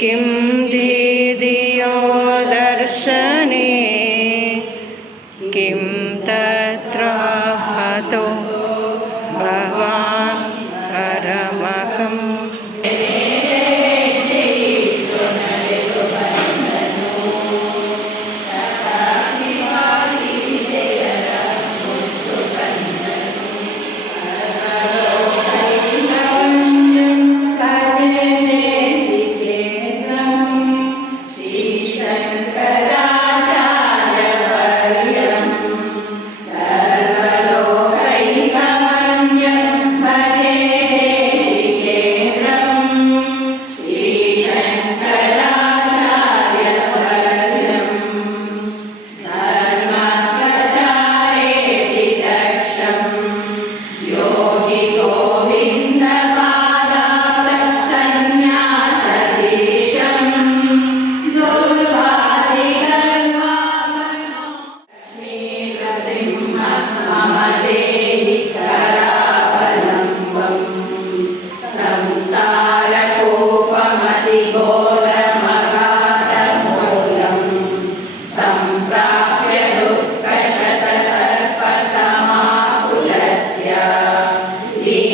किं दीदियो दर्शने किं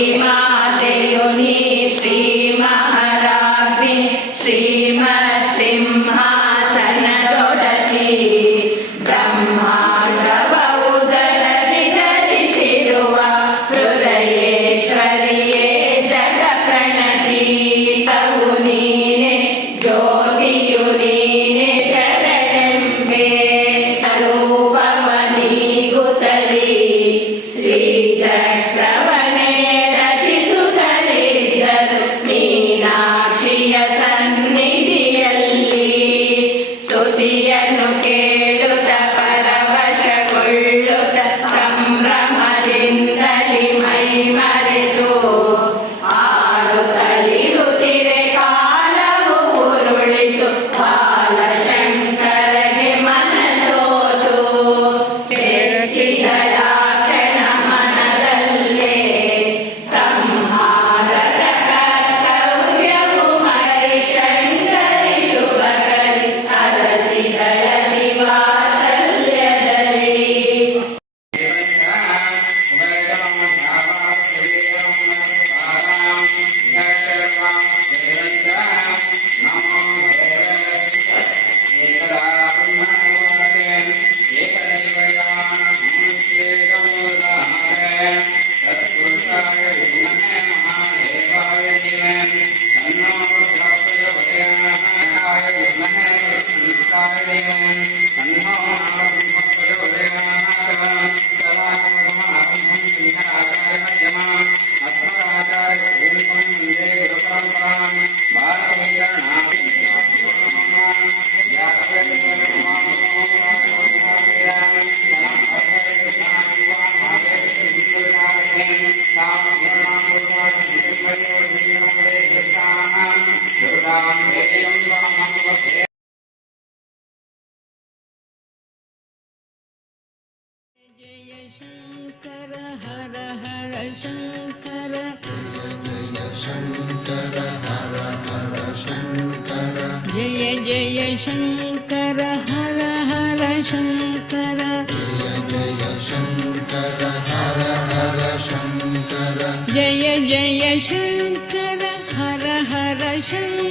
श्रीमादेयुनि श्रीमा शङ्कर हर हर शङ्कर शङ्कर हर हर शङ्कर जय जय शङ्कर हर हर शङ्कर जय जय शङ्कर हर हर शङ्कर जय जय शङ्कर हर हर शङ्कर